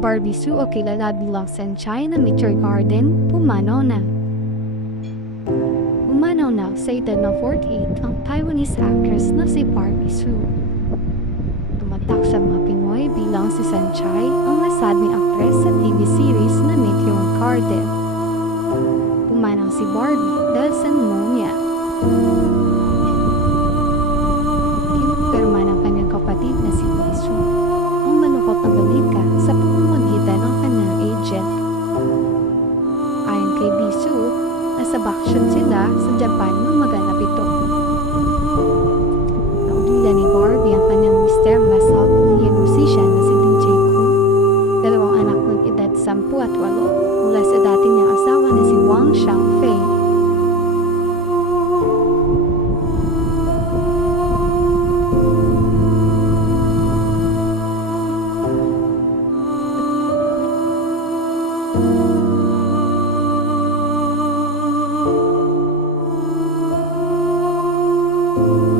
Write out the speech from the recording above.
Barbie Sue o kilala bilang Senchai na Meteor Garden, pumanaw na. Pumanaw na sa edad ng 48 ang Taiwanese actress na si Barbie Sue. Tumatak sa mga Pinoy bilang si Senchai, ang nasabing aktres sa TV series na Meteor Garden. Pumanaw si Barbie dahil sa pneumonia. Kinupirma ng kanyang kapatid na si Bisoo ang malungkot na balita sa pamamagitan ng kanyang agent. Ayon kay Bisoo, nasa bakasyon sila sa Japan nung maganap ito. Naulila ni Barbie ang kanyang mister na South Korean musician na si DJ Koon. Dalawang anak ng edad 10 at 8 mula sa dati niyang asawa na si Wang Xiangfei. Thank you.